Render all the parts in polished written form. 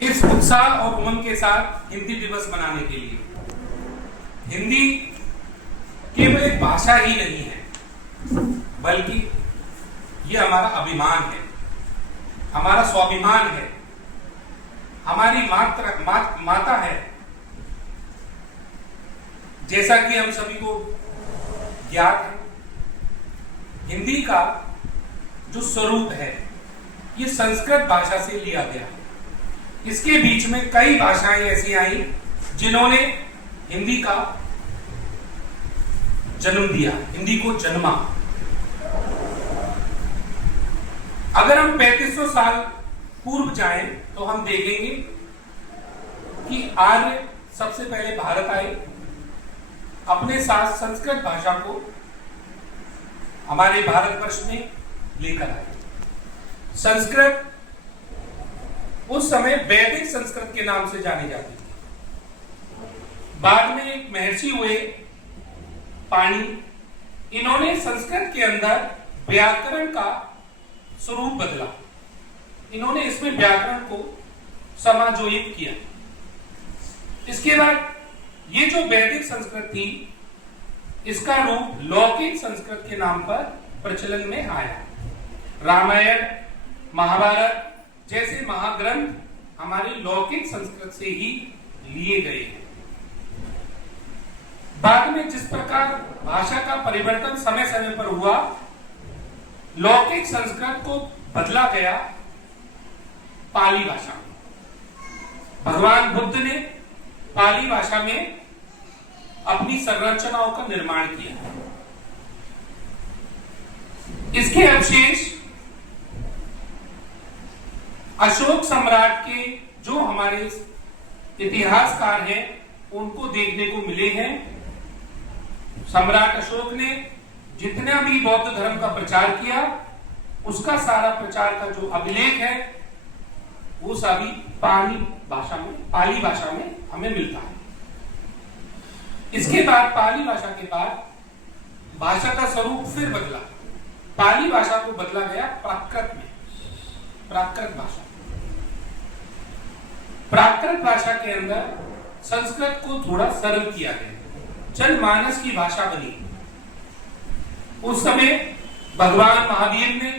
इस उत्साह और उमंग के साथ हिंदी दिवस मनाने के लिए हिंदी केवल एक भाषा ही नहीं है, बल्कि ये हमारा अभिमान है, हमारा स्वाभिमान है, हमारी माता है। जैसा कि हम सभी को ज्ञात है, हिंदी का जो स्वरूप है ये संस्कृत भाषा से लिया गया। इसके बीच में कई भाषाएं ऐसी आई जिन्होंने हिंदी का जन्म दिया, हिंदी को जन्मा। अगर हम 3500 साल पूर्व जाएं तो हम देखेंगे कि आर्य सबसे पहले भारत आए, अपने साथ संस्कृत भाषा को हमारे भारतवर्ष में लेकर आए। संस्कृत उस समय वैदिक संस्कृत के नाम से जानी जाती थी। बाद में एक महर्षि हुए पाणि, इन्होंने संस्कृत के अंदर व्याकरण का स्वरूप बदला। इन्होंने इसमें व्याकरण को समायोजित किया। इसके बाद ये जो वैदिक संस्कृत थी, इसका रूप लौकिक संस्कृत के नाम पर प्रचलन में आया। रामायण, महाभारत जैसे महाग्रंथ हमारे लौकिक संस्कृत से ही लिए गए हैं। बाद में जिस प्रकार भाषा का परिवर्तन समय समय पर हुआ, लौकिक संस्कृत को बदला गया पाली भाषा में। भगवान बुद्ध ने पाली भाषा में अपनी संरचनाओं का निर्माण किया। इसके अवशेष अशोक सम्राट के जो हमारे इतिहासकार हैं उनको देखने को मिले हैं। सम्राट अशोक ने जितना भी बौद्ध धर्म का प्रचार किया, उसका सारा प्रचार का जो अभिलेख है वो सभी पाली भाषा में हमें मिलता है। इसके बाद पाली भाषा के बाद भाषा का स्वरूप फिर बदला। पाली भाषा को बदला गया प्राकृत में, प्राकृत भाषा। प्राकृत भाषा के अंदर संस्कृत को थोड़ा सरल किया गया, जनमानस की भाषा बनी। उस समय भगवान महावीर ने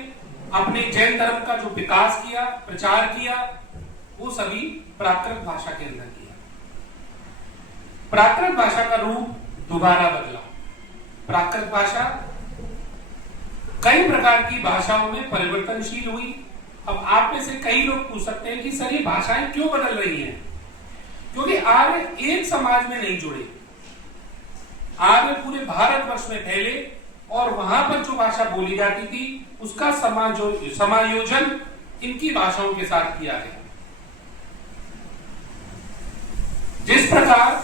अपने जैन धर्म का जो विकास किया, प्रचार किया, वो सभी प्राकृत भाषा के अंदर किया। प्राकृत भाषा का रूप दोबारा बदला। प्राकृत भाषा कई प्रकार की भाषाओं में परिवर्तनशील हुई। अब आप में से कई लोग पूछ सकते हैं कि सर ये भाषाएं क्यों बदल रही हैं? क्योंकि आर्य एक समाज में नहीं जुड़े। आर्य पूरे भारतवर्ष में फैले और वहां पर जो भाषा बोली जाती थी उसका समायोजन इनकी भाषाओं के साथ किया गया। जिस प्रकार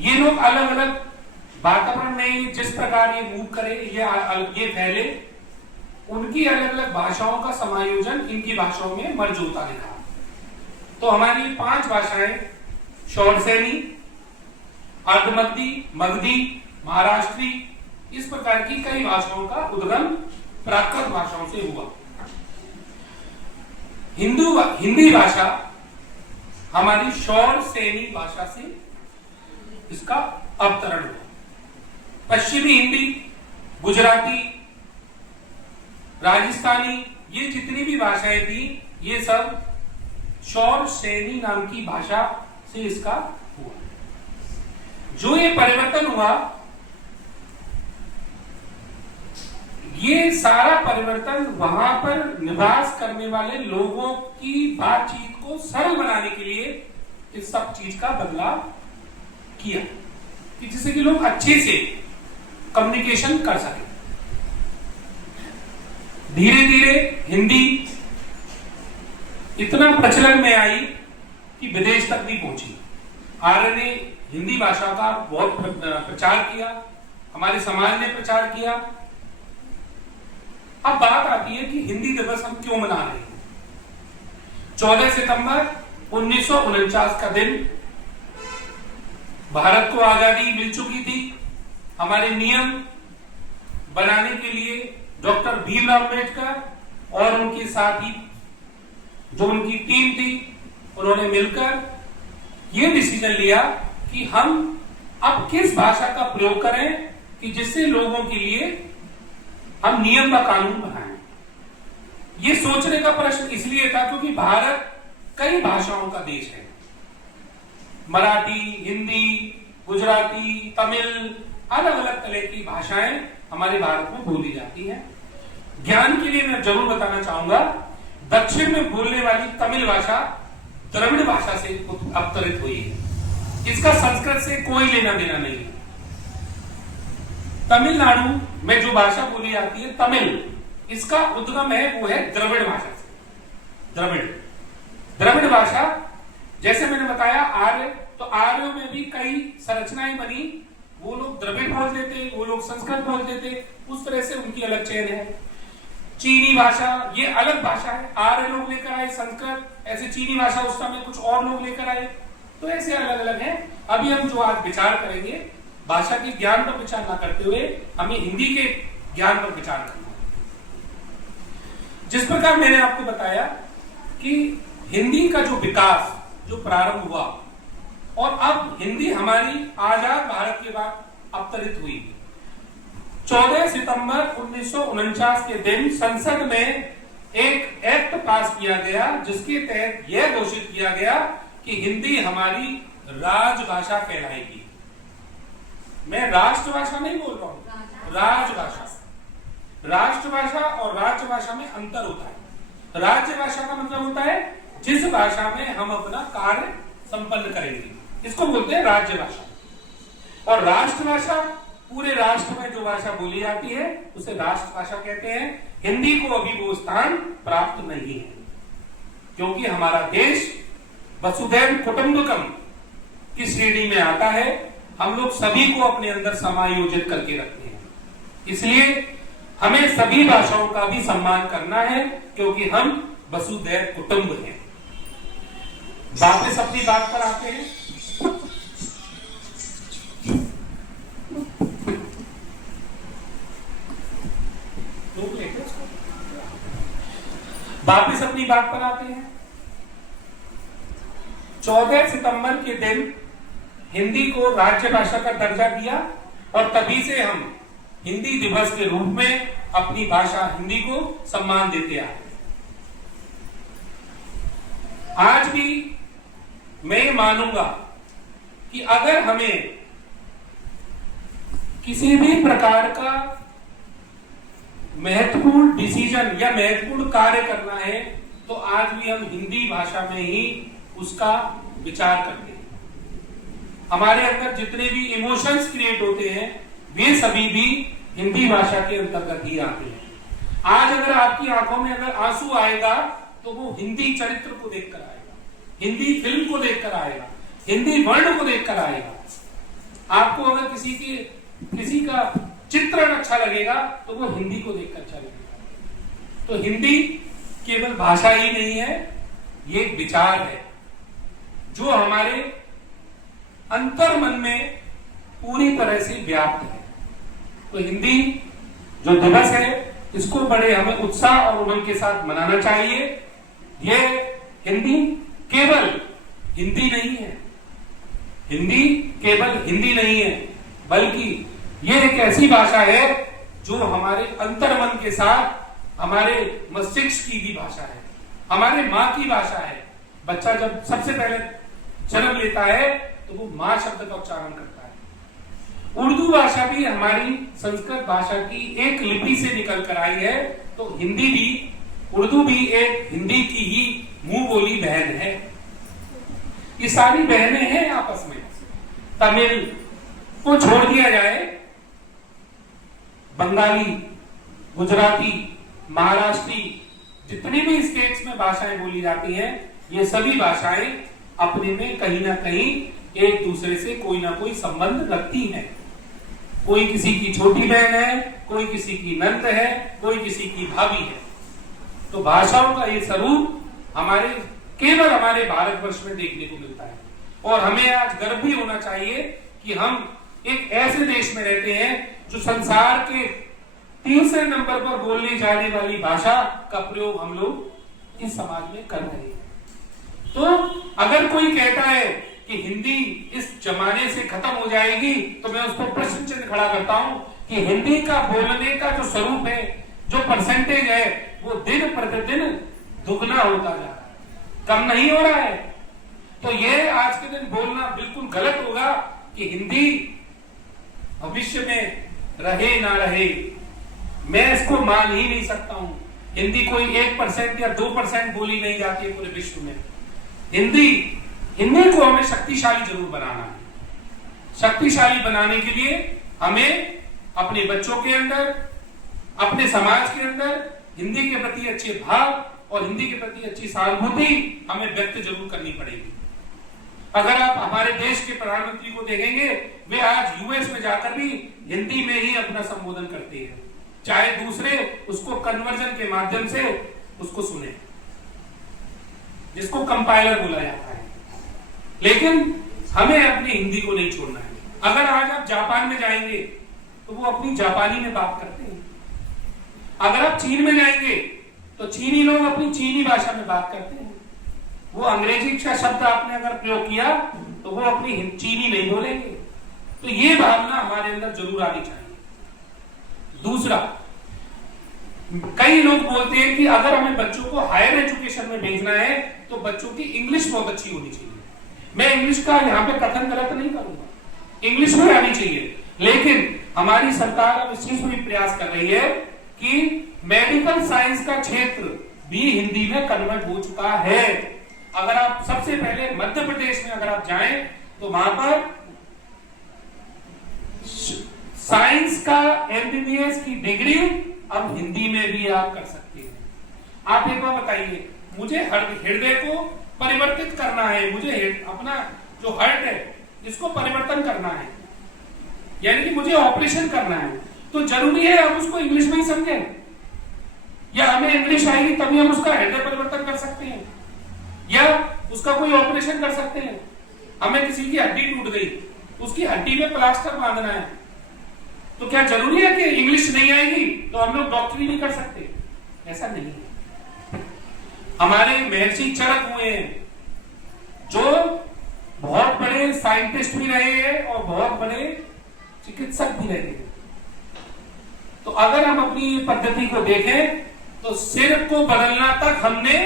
ये लोग अलग अलग वातावरण में जिस प्रकार ये मूव करे, ये फैले, उनकी अलग अलग भाषाओं का समायोजन इनकी भाषाओं में मर्ज होता दिखा। तो हमारी 5 भाषाएं शौरसेनी, अर्धमगधी, मगधी, महाराष्ट्री, इस प्रकार की कई भाषाओं का उद्गम प्राकृत भाषाओं से हुआ। हिंदी भाषा हमारी शौरसेनी भाषा से इसका अवतरण हुआ। पश्चिमी हिंदी, गुजराती, राजस्थानी, ये जितनी भी भाषाएं थी ये सब शौरसेनी नाम की भाषा से इसका हुआ। जो ये परिवर्तन हुआ, ये सारा परिवर्तन वहां पर निवास करने वाले लोगों की बातचीत को सरल बनाने के लिए इस सब चीज का बदलाव किया कि जिससे कि लोग अच्छे से कम्युनिकेशन कर सके। धीरे धीरे हिंदी इतना प्रचलन में आई कि विदेश तक भी पहुंची। आर्य ने हिंदी भाषा का बहुत प्रचार किया, हमारे समाज ने प्रचार किया। अब बात आती है कि हिंदी दिवस हम क्यों मना रहे हैं। 14 सितंबर 1949 का दिन, भारत को आजादी मिल चुकी थी। हमारे नियम बनाने के लिए डॉक्टर भीमराव अम्बेडकर और उनके साथी जो उनकी टीम थी, उन्होंने मिलकर ये डिसीजन लिया कि हम अब किस भाषा का प्रयोग करें कि जिससे लोगों के लिए हम नियम का कानून बनाएं। ये सोचने का प्रश्न इसलिए था क्योंकि भारत कई भाषाओं का देश है। मराठी, हिंदी, गुजराती, तमिल, अलग अलग तरह की भाषाएं हमारे भारत में बोली जाती हैं। ज्ञान के लिए मैं जरूर बताना चाहूंगा, दक्षिण में बोलने वाली तमिल भाषा द्रविड़ भाषा से अवतरित हुई है। इसका संस्कृत से कोई लेना देना नहीं है। तमिलनाडु में जो भाषा बोली जाती है तमिल, इसका उद्गम है वो है द्रविड़ भाषा से। द्रविड़ भाषा, जैसे मैंने बताया आर्य, तो आर्यों में भी कई संरचनाएं बनी। वो लोग द्रविड़ बोलते थे, वो लोग संस्कृत बोलते थे, उस तरह से उनकी अलग चयन है। चीनी भाषा ये अलग भाषा है, आर्य लोग लेकर आए संस्कृत, ऐसे चीनी भाषा उस समय कुछ और लोग लेकर आए, तो ऐसे अलग अलग है। अभी हम जो आज विचार करेंगे भाषा के ज्ञान पर विचार ना करते हुए हमें हिंदी के ज्ञान पर विचार करना है। जिस प्रकार मैंने आपको बताया कि हिंदी का जो विकास जो प्रारंभ हुआ और अब हिंदी हमारी आजाद भारत के बाद अवतरित हुई। 14 सितंबर 1949 के दिन संसद में एक एक्ट पास किया गया जिसके तहत यह घोषित किया गया कि हिंदी हमारी राजभाषा कहलाएगी। मैं राष्ट्रभाषा नहीं बोल रहा हूं, राजभाषा। राष्ट्रभाषा और राज्यभाषा में अंतर होता है। राज्यभाषा का मतलब होता है जिस भाषा में हम अपना कार्य संपन्न करेंगे, इसको बोलते हैं राज्यभाषा। और राष्ट्रभाषा पूरे राष्ट्र में जो भाषा बोली जाती है उसे राष्ट्रभाषा कहते हैं। हिंदी को अभी वो स्थान प्राप्त नहीं है क्योंकि हमारा देश वसुधैव कुटुंबकम की श्रेणी में आता है। हम लोग सभी को अपने अंदर समायोजित करके रखते हैं, इसलिए हमें सभी भाषाओं का भी सम्मान करना है क्योंकि हम वसुधैव कुटुंब हैं। वापस अपनी बात पर आते हैं। वापस अपनी बात पर आते हैं। 14 सितंबर के दिन हिंदी को राज्य भाषा का दर्जा दिया और तभी से हम हिंदी दिवस के रूप में अपनी भाषा हिंदी को सम्मान देते आए। आज भी मैं ये मानूंगा कि अगर हमें किसी भी प्रकार का महत्वपूर्ण डिसीजन या महत्वपूर्ण कार्य करना है तो आज भी हम हिंदी भाषा में ही उसका विचार करते हैं। हमारे अंदर जितने भी इमोशंस क्रिएट होते हैं वे सभी भी हिंदी भाषा के अंतर्गत ही आते हैं। आज अगर आपकी आंखों में अगर आंसू आएगा तो वो हिंदी चरित्र को देखकर आएगा, हिंदी फिल्म को देखकर आएगा, हिंदी वर्ण को देखकर आएगा। आपको अगर किसी का चित्रण अच्छा लगेगा तो वो हिंदी को देखकर अच्छा लगेगा। तो हिंदी केवल भाषा ही नहीं है, ये एक विचार है जो हमारे अंतर मन में पूरी तरह से व्याप्त है। तो हिंदी जो दिवस है इसको बड़े हमें उत्साह और उमंग के साथ मनाना चाहिए। ये हिंदी केवल हिंदी नहीं है, हिंदी केवल हिंदी नहीं है, बल्कि ये एक ऐसी भाषा है जो हमारे अंतर मन के साथ हमारे मस्तिष्क की भी भाषा है, हमारे माँ की भाषा है। बच्चा जब सबसे पहले जन्म लेता है तो वो माँ शब्द का उच्चारण करता है। उर्दू भाषा भी हमारी संस्कृत भाषा की एक लिपि से निकल कर आई है, तो हिंदी भी, उर्दू भी एक हिंदी की ही मुंह बोली बहन है। ये सारी बहनें हैं आपस में। तमिल को छोड़ दिया जाए, बंगाली, गुजराती, महाराष्ट्री, जितनी भी स्टेट्स में भाषाएं बोली जाती हैं, ये सभी भाषाएं अपने में कहीं ना कहीं एक दूसरे से कोई ना कोई संबंध रखती हैं। कोई किसी की छोटी बहन है, कोई किसी की नंद है, कोई किसी की भाभी है। तो भाषाओं का ये स्वरूप केवल हमारे भारतवर्ष में देखने को मिलता है। और हमें आज गर्व भी होना चाहिए कि हम एक ऐसे देश में रहते हैं जो संसार के तीसरे नंबर पर बोलने जाने वाली भाषा का प्रयोग हम लोग इस समाज में कर रहे हैं। तो अगर कोई कहता है कि हिंदी इस जमाने से खत्म हो जाएगी, तो मैं उसको प्रश्न चिन्ह खड़ा करता हूं कि हिंदी का बोलने का जो स्वरूप है, जो परसेंटेज है, वो दिन प्रतिदिन दुगना होता जा रहा है, कम नहीं हो रहा है। तो ये आज के दिन बोलना बिल्कुल गलत होगा कि हिंदी भविष्य में रहे ना रहे, मैं इसको मान ही नहीं सकता हूं। हिंदी कोई 1% या 2% बोली नहीं जाती है पूरे विश्व में। हिंदी को हमें शक्तिशाली जरूर बनाना है। शक्तिशाली बनाने के लिए हमें अपने बच्चों के अंदर, अपने समाज के अंदर हिंदी के प्रति अच्छे भाव और हिंदी के प्रति अच्छी सहानुभूति हमें व्यक्त जरूर करनी पड़ेगी। अगर आप हमारे देश के प्रधानमंत्री को देखेंगे, वे आज यूएस में जाकर भी हिंदी में ही अपना संबोधन करते हैं, चाहे दूसरे उसको कन्वर्जन के माध्यम से उसको सुने, जिसको कंपाइलर बोला जाता है। लेकिन हमें अपनी हिंदी को नहीं छोड़ना है। अगर आज आप जापान में जाएंगे तो वो अपनी जापानी में बात करते हैं। अगर आप चीन में जाएंगे तो चीनी लोग अपनी चीनी भाषा में बात करते हैं। वो अंग्रेजी का शब्द आपने अगर प्रयोग किया तो वो अपनी चीनी नहीं बोलेंगे। तो ये भावना हमारे अंदर जरूर आनी चाहिए। दूसरा, कई लोग बोलते हैं कि अगर हमें बच्चों को हायर एजुकेशन में भेजना है तो बच्चों की इंग्लिश बहुत अच्छी होनी चाहिए। मैं इंग्लिश का यहाँ पे कथन गलत नहीं करूंगा, इंग्लिश भी आनी चाहिए। लेकिन हमारी सरकार अब इस चीज में भी प्रयास कर रही है कि मेडिकल साइंस का क्षेत्र भी हिंदी में कन्वर्ट हो चुका है। अगर आप सबसे पहले मध्य प्रदेश में अगर आप जाएं तो वहां पर साइंस का एमबीबीएस की डिग्री अब हिंदी में भी आप कर सकते हैं। आप एक बार बताइए, मुझे हृदय को परिवर्तित करना है, मुझे अपना जो हार्ट है इसको परिवर्तन करना है, यानी कि मुझे ऑपरेशन करना है, तो जरूरी है हम उसको इंग्लिश में ही समझें, या हमें इंग्लिश आएगी तभी हम उसका हृदय परिवर्तन कर सकते हैं या उसका कोई ऑपरेशन कर सकते हैं। हमें किसी की हड्डी टूट गई, उसकी हड्डी में प्लास्टर बांधना है, तो क्या जरूरी है कि इंग्लिश नहीं आएगी तो हम लोग डॉक्टरी नहीं कर सकते? ऐसा नहीं है। हमारे महर्षि चरक हुए हैं जो बहुत बड़े साइंटिस्ट भी रहे हैं और बहुत बड़े चिकित्सक भी रहे हैं। तो अगर हम अपनी पद्धति को देखें तो सिर को बदलना तक हमने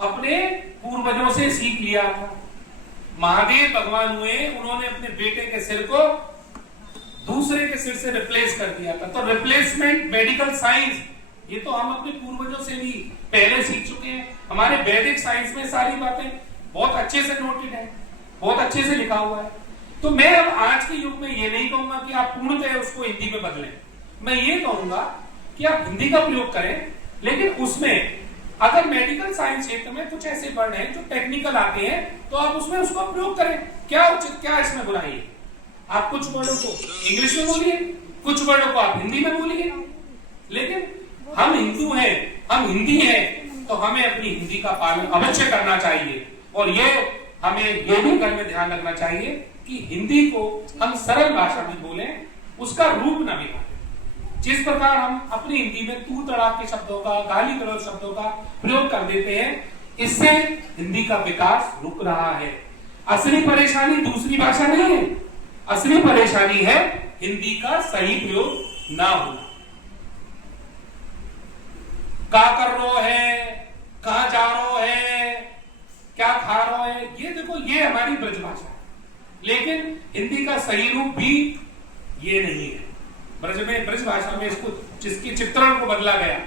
अपने पूर्वजों से सीख लिया था। महादेव भगवान हुए, उन्होंने अपने बेटे के सिर को दूसरे के सिर से रिप्लेस कर दिया था। तो रिप्लेसमेंट मेडिकल साइंस, ये तो हम अपने पूर्वजों से भी पहले सीख चुके हैं। हमारे वैदिक साइंस में सारी बातें बहुत अच्छे से नोटेड है, बहुत अच्छे से लिखा हुआ है। तो मैं अब आज के युग में ये नहीं कहूंगा कि आप पूर्णतः उसको हिंदी में बदलें। मैं ये कहूंगा कि आप हिंदी का प्रयोग करें, लेकिन उसमें अगर मेडिकल साइंस क्षेत्र में कुछ ऐसे वर्ड हैं जो टेक्निकल आते हैं तो आप उसमें उसका प्रयोग करें। क्या उचित, क्या इसमें बुराई है? आप कुछ वर्डों को इंग्लिश में बोलिए, कुछ वर्डों को आप हिंदी में बोलिए। लेकिन हम हिंदू हैं, हम हिंदी हैं, तो हमें अपनी हिंदी का पालन अवश्य करना चाहिए। और ये हमें ये भी घर में ध्यान रखना चाहिए कि हिंदी को हम सरल भाषा में बोलें, उसका रूप न बिगाड़ें। जिस प्रकार हम अपनी हिंदी में तू तड़ाक के शब्दों का, गाली गलौज शब्दों का प्रयोग कर देते हैं, इससे हिंदी का विकास रुक रहा है। असली परेशानी दूसरी भाषा नहीं है, असली परेशानी है हिंदी का सही प्रयोग ना होना। क्या कर रो है, कहां जा रो है, क्या खा रो है, ये देखो, ये हमारी ब्रजभाषा है। लेकिन हिंदी का सही रूप भी ये नहीं है। ब्रज भाषा में इसको, जिसके चित्रण को बदला गया।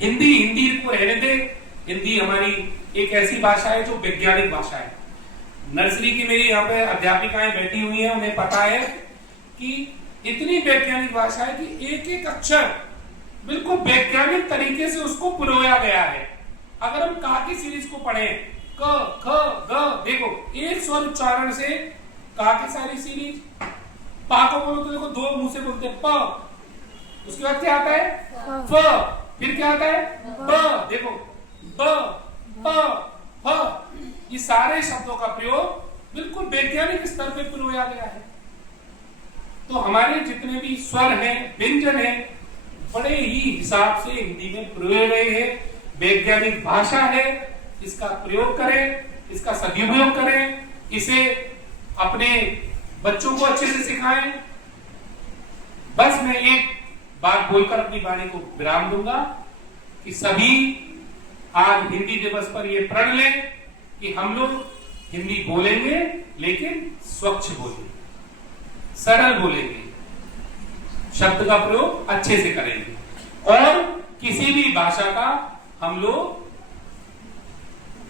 हिंदी को रहने दे। हिंदी हमारी एक ऐसी भाषा है जो वैज्ञानिक भाषा है। नर्सरी की मेरी यहाँ पे अध्यापिकाएं बैठी हुई हैं, उन्हें पता है कि इतनी वैज्ञानिक भाषा है कि एक एक अक्षर बिल्कुल वैज्ञानिक तरीके से उसको पिरोया गया है। अगर हम का की सीरीज को पढ़ें, क ख ग, देखो एक स्वर उच्चारण से का की सारी सीरीज। पा को बोलो तो देखो दो मुंह से बोलते हैं, प, उसके बाद क्या आता है फ, फिर क्या आता है ब, देखो ब, प, फ। ये सारे शब्दों का प्रयोग बिल्कुल वैज्ञानिक स्तर पे पिरोया गया है। तो हमारे जितने भी स्वर हैं, व्यंजन हैं, बड़े ही हिसाब से हिंदी में पिरोए गए हैं। वैज्ञानिक भाषा है, इसका प्रयोग करें इसका सदुपयोग करें, इसे अपने बच्चों को अच्छे से सिखाएं। बस मैं एक बात बोलकर अपनी वाणी को विराम दूंगा कि सभी आज हिंदी दिवस पर यह प्रण लें कि हम लोग हिंदी बोलेंगे, लेकिन स्वच्छ बोलेंगे, सरल बोलेंगे, शब्द का प्रयोग अच्छे से करेंगे और किसी भी भाषा का हम लोग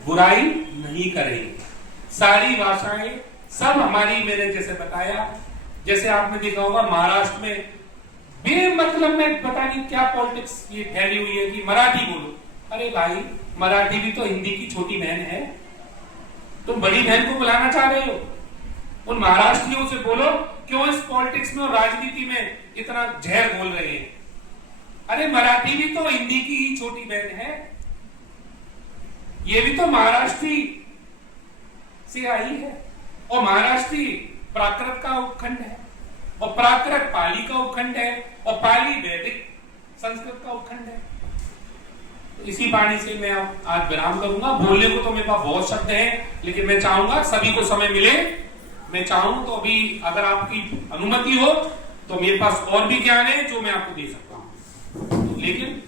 बुराई नहीं करेंगे। सारी भाषाएं सब हमारी, मैंने जैसे बताया, जैसे आपने देखा होगा महाराष्ट्र में बेमतलब में पता नहीं क्या पॉलिटिक्स ये फैली हुई है कि मराठी बोलो। अरे भाई, मराठी भी तो हिंदी की छोटी बहन है। तुम बड़ी बहन को बुलाना चाह रहे हो? उन महाराष्ट्रियों से बोलो, क्यों इस पॉलिटिक्स में और राजनीति में इतना जहर बोल रहे हैं? अरे मराठी भी तो हिंदी की ही छोटी बहन है। ये भी तो महाराष्ट्री से आई है और महाराष्ट्री प्राकृत का उपखंड है और प्राकृत पाली का उपखंड है और पाली वैदिक संस्कृत का उपखंड है। तो इसी वाणी से मैं आज विराम करूंगा। बोलने को तो मेरे पास बहुत शब्द हैं, लेकिन मैं चाहूंगा सभी को समय मिले। मैं चाहूं तो अभी अगर आपकी अनुमति हो तो मेरे पास और भी ज्ञान है जो मैं आपको दे सकता हूं, लेकिन